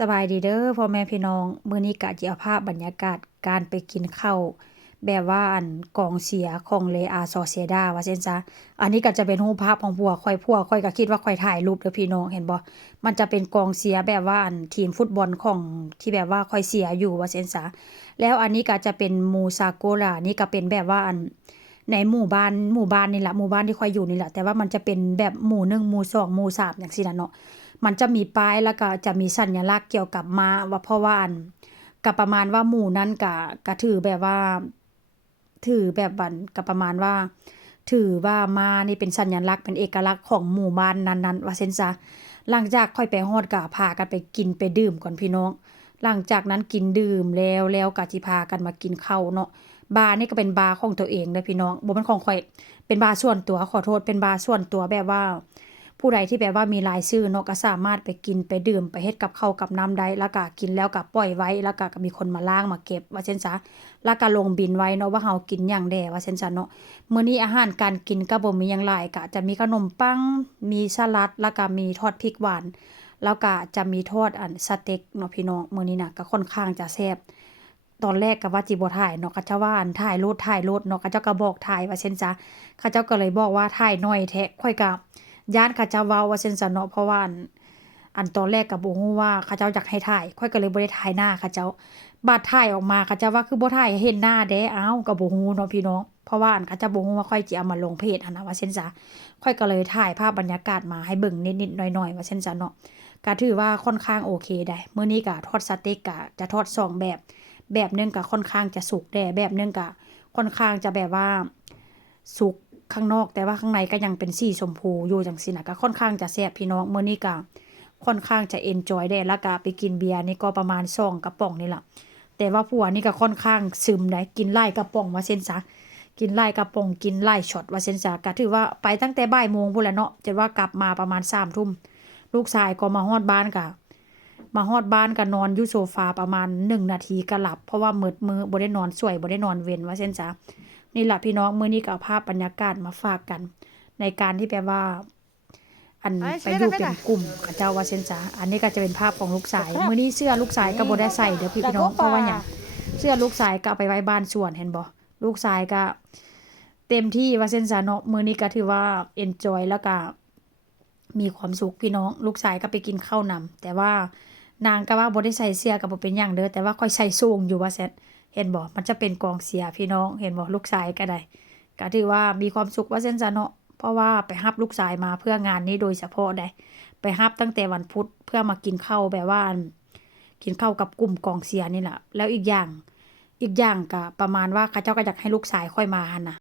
สบายดีเด้อพ่อแม่พี่น้องมื้อนี้กะจิเอาภาพบรรยากาศการไปกินข้าวแบบว่ากองเชียร์ของ Real Sociedad ว่าซั่นซะอันนี้ก็จะเป็นรูปภาพของผัวข้อยก็คิดว่าข้อยถ่ายรูปเด้อพี่น้องเห็นบ่มันจะเป็นกองเชียร์แบบว่าทีมฟุตบอลของที่แบบว่าข้อยเชียร์อยู่ว่าซั่นซะแล้วอันนี้ก็จะเป็นหมู่ซาโกรานี่ก็เป็นแบบว่าในหมู่บ้านนี่ล่ะหมู่บ้านที่ข้อยอยู่นี่แหละแต่ว่ามันจะเป็นแบบหมู่1หมู่2หมู่3จังซี่ล่ะเนาะ มันจะมีป้ายแล้วก็จะมีสัญลักษณ์เกี่ยวกับม้าว่าเพราะว่าก็ประมาณว่าหมู่นั้นก็ถือแบบว่าถือแบบบันก็ประมาณว่าถือว่าม้านี่เป็นสัญลักษณ์เป็นเอกลักษณ์ของหมู่บ้านนั้นๆว่าเช่นซะหลังจากค่อยไปฮอดก็พากันไปกินไปดื่มก่อนพี่น้องหลังจากนั้นกินดื่มแล้วก็สิพากันมากินข้าวเนาะบาร์นี่ก็เป็นบาร์ของตัวเองเด้อพี่น้องบ่แม่นของข้อยเป็นบาร์ส่วนตัวขอโทษเป็นบาร์ส่วนตัวแบบว่า ผู้ใดที่แบบว่ามีรายชื่อเนาะก็สามารถไปกินไปดื่มไปเฮ็ดกับข้าวกับน้ำได้แล้วก็กินแล้วก็ปล่อยไว้แล้วก็มีคนมาล้างมาเก็บว่าเช่นซะแล้วก็ลงบิลไว้เนาะว่าเฮากินหยังแด่ว่าเช่นซะเนาะมื้อนี้อาหารการกินก็บ่มีหยังหลายก็จะมีขนมปังมีสลัดแล้วก็มีทอดพริกหวานแล้วก็จะมีทอดสเต็กเนาะพี่น้องมื้อนี้น่ะก็ค่อนข้างจะแซ่บตอนแรกก็ว่าจิบ่ถ่ายเนาะเขาเจ้าว่าถ่ายรูปเนาะเขาเจ้าก็บอกถ่ายว่าเช่นซะเขาเจ้าก็เลยบอกว่าถ่ายน้อยแท้ข้อยก็ย้านเขาเจ้าเว้าว่าซั่นซะเนาะเพราะว่าตอนแรกก็บ่ฮู้ว่าเขาเจ้าอยากให้ถ่ายข้อยก็เลยบ่ได้ถ่ายหน้าเขาเจ้าบัดถ่ายออกมาเขาเจ้าว่าคือบ่ถ่ายให้เห็นหน้าเด้อ้าวก็บ่ฮู้เนาะพี่น้องเพราะว่าเขาเจ้าบ่ฮู้ว่าข้อยสิเอามาลงเพจหันน่ะว่าซั่นซะข้อยก็เลยถ่ายภาพบรรยากาศมาให้เบิ่งนิดๆหน่อยๆว่าซั่นซะเนาะก็ถือว่าค่อนข้างโอเคได้มื้อนี้ก็ทอดสเต็กก็จะทอด2แบบแบบหนึงก็ค่อนข้างจะสุกแด่แบบหนึงก็ค่อนข้างจะแบบว่าสุก ข้างนอกแต่ว่าข้างในก็ยังเป็นสีชมพูอยู่จังซี่น่ะก็ค่อนข้างจะแซ่บพี่น้องมื้อนี้ก็ค่อนข้างจะเอนจอยได้แล้วก็ไปกินเบียร์นี่ก็ประมาณ2กระป๋องนี่ล่ะแต่ว่าผัวนี่ก็ค่อนข้างซึมได้กินหลายกระป๋องว่าเซ็นซะกินหลายกระป๋องกินหลายช็อตว่าเซ็นซะก็ถือว่าไปตั้งแต่บ่ายโมงพู้นแหละเนาะจนว่ากลับมาประมาณ3ทุ่มลูกชายก็มาฮอดบ้านก็นอนอยู่โซฟาประมาณ1นาทีก็หลับเพราะว่ามืดมื้อบ่ได้นอนสวยบ่ได้นอนเว้นว่าเซ็นซะ นี่แหละพี่น้องมื้อนี้ก็เอาภาพบรรยากาศมาฝากกันในการที่แบบว่าไปอยู่เป็นกลุ่มเขาเจ้าว่าเช่นจ้ะอันนี้ก็จะเป็นภาพของลูกชายมื้อนี้เสื้อลูกชายก็บ่ได้ใส่เด้อพี่น้องเพราะว่าหยังเสื้อลูกชายก็เอาไปไว้บ้านสวนเห็นบ่ลูกชายก็เต็มที่ว่าเช่นจ้ะเนาะมื้อนี้ก็ถือว่าเอนจอยแล้วก็มีความสุขพี่น้องลูกชายก็ไปกินข้าวนำแต่ว่านางก็ว่าบ่ได้ใส่เสื้อก็บ่เป็นหยังเด้อแต่ว่าค่อยใส่สูงอยู่ว่าซั่น เห็นบ่มันจะเป็นกองเชียร์พี่น้องเห็นบ่ลูกชายก็ได้ก็ถือว่ามีความสุขว่าซั่นซะเนาะเพราะว่าไปรับลูกชายมาเพื่องานนี้โดยเฉพาะได้ไปรับตั้งแต่วันพุธเพื่อมากินข้าวแบบว่ากินข้าวกับกลุ่มกองเชียร์นี่แหละแล้วอีกอย่างก็ประมาณว่าเขาเจ้าก็อยากให้ลูกชายค่อยมาหั่นน่ะ